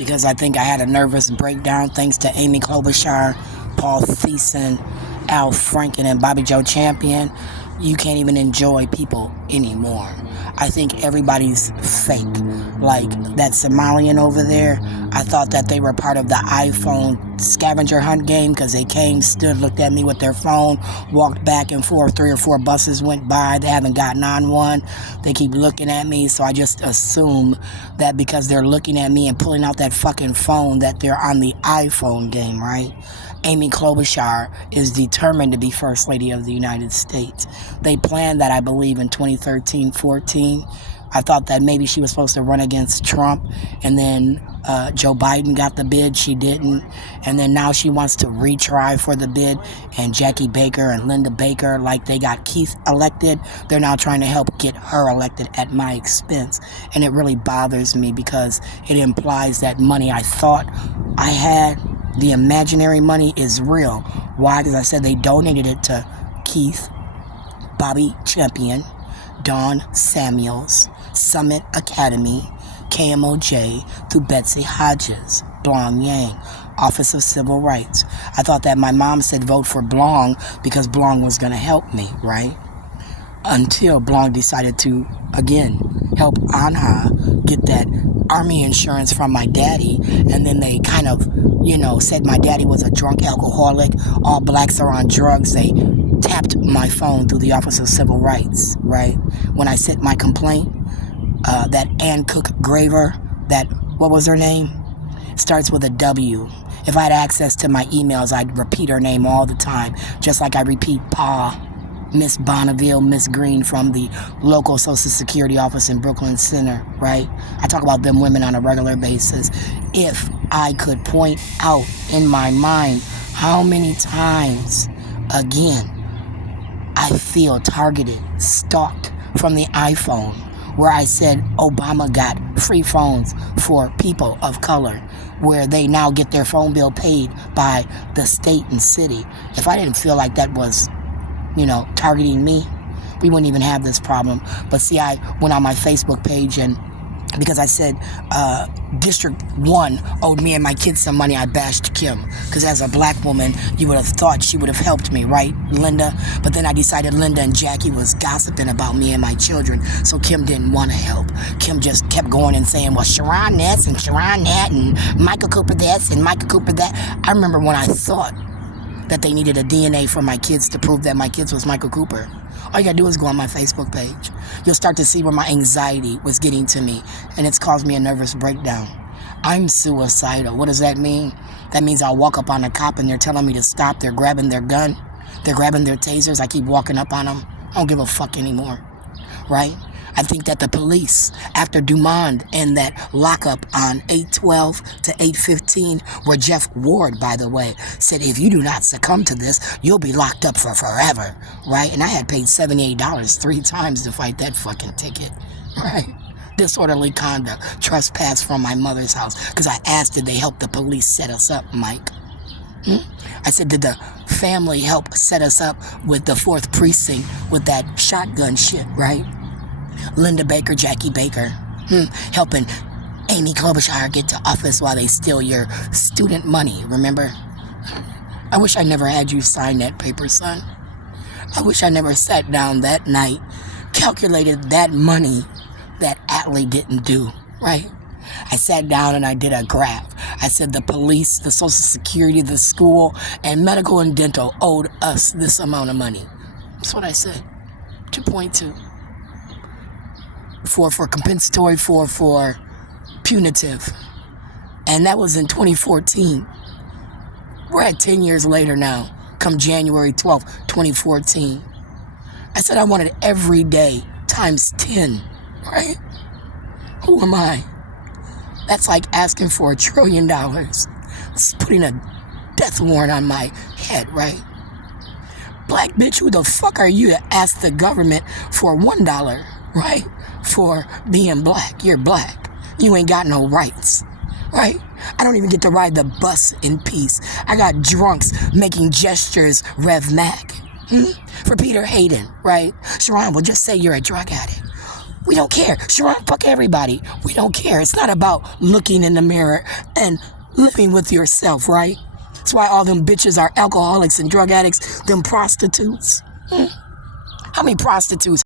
because I think I had a nervous breakdown thanks to Amy Klobuchar, Paul Thiessen, Al Franken, and Bobby Joe Champion. You can't even enjoy people anymore. I think everybody's fake. Like that Somalian over there, I thought that they were part of the iPhone scavenger hunt game because they came, stood, looked at me with their phone, walked back and forth. 3 or 4 buses went by. They haven't gotten on one. They keep looking at me, so I just assume that because they're looking at me and pulling out that fucking phone that they're on the iPhone game, right? Amy Klobuchar is determined to be First Lady of the United States. They planned that, I believe, in 2013-14. I thought that maybe she was supposed to run against Trump, and then Joe Biden got the bid. She didn't. And then now she wants to retry for the bid, and Jackie Baker and Linda Baker, like they got Keith elected, they're now trying to help get her elected at my expense. And it really bothers me because it implies that money I thought I had, the imaginary money, is real. Why? Because I said they donated it to Keith, Bobby Champion, Dawn Samuels, Summit Academy, KMOJ, through Betsy Hodges, Blong Yang, Office of Civil Rights. I thought that my mom said vote for Blong because Blong was going to help me, right? Until Blong decided to, again, help Anha get that army insurance from my daddy. And then they kind of, said my daddy was a drunk alcoholic. All blacks are on drugs. They tapped my phone through the Office of Civil Rights, right? When I sent my complaint, that Ann Cook Graver, what was her name? Starts with a W. If I had access to my emails, I'd repeat her name all the time, just like I repeat Pa, Miss Bonneville, Miss Green from the local Social Security office in Brooklyn Center, right? I talk about them women on a regular basis. If I could point out in my mind how many times, again, I feel targeted, stalked from the iPhone, where I said Obama got free phones for people of color, where they now get their phone bill paid by the state and city. If I didn't feel like that was, targeting me, we wouldn't even have this problem. But see, I went on my Facebook page, and because I said District 1 owed me and my kids some money, I bashed Kim. Because as a black woman, you would have thought she would have helped me, right, Linda? But then I decided Linda and Jackie was gossiping about me and my children, so Kim didn't want to help. Kim just kept going and saying, well, Sharon this and Sharon that and Michael Cooper this and Michael Cooper that. I remember when I thought that they needed a DNA for my kids to prove that my kids was Michael Cooper. All you gotta do is go on my Facebook page. You'll start to see where my anxiety was getting to me, and it's caused me a nervous breakdown. I'm suicidal. What does that mean? That means I'll walk up on a cop and they're telling me to stop. They're grabbing their gun. They're grabbing their tasers. I keep walking up on them. I don't give a fuck anymore, right? I think that the police, after Dumond and that lockup on 8/12 to 8/15, where Jeff Ward, by the way, said, if you do not succumb to this, you'll be locked up for forever, right? And I had paid $78 3 times to fight that fucking ticket, right? Disorderly conduct, trespass from my mother's house, because I asked, did they help the police set us up, Mike? I said, did the family help set us up with the 4th precinct with that shotgun shit, right? Linda Baker, Jackie Baker, helping Amy Klobuchar get to office while they steal your student money, remember? I wish I never had you sign that paper, son. I wish I never sat down that night, calculated that money that Atlee didn't do, right? I sat down and I did a graph. I said the police, the Social Security, the school, and medical and dental owed us this amount of money. That's what I said. 2.2. 4 for compensatory, 4 for punitive. And that was in 2014. We're at 10 years later now, come January 12th, 2014. I said I wanted every day times 10, right? Who am I? That's like asking for $1 trillion. It's putting a death warrant on my head, right? Black bitch, who the fuck are you to ask the government for $1, right? For being black. You're black. You ain't got no rights, right? I don't even get to ride the bus in peace. I got drunks making gestures, Rev Mac, for Peter Hayden, right? Sharon will just say you're a drug addict. We don't care. Sharon, fuck everybody. We don't care. It's not about looking in the mirror and living with yourself, right? That's why all them bitches are alcoholics and drug addicts, them prostitutes. How many prostitutes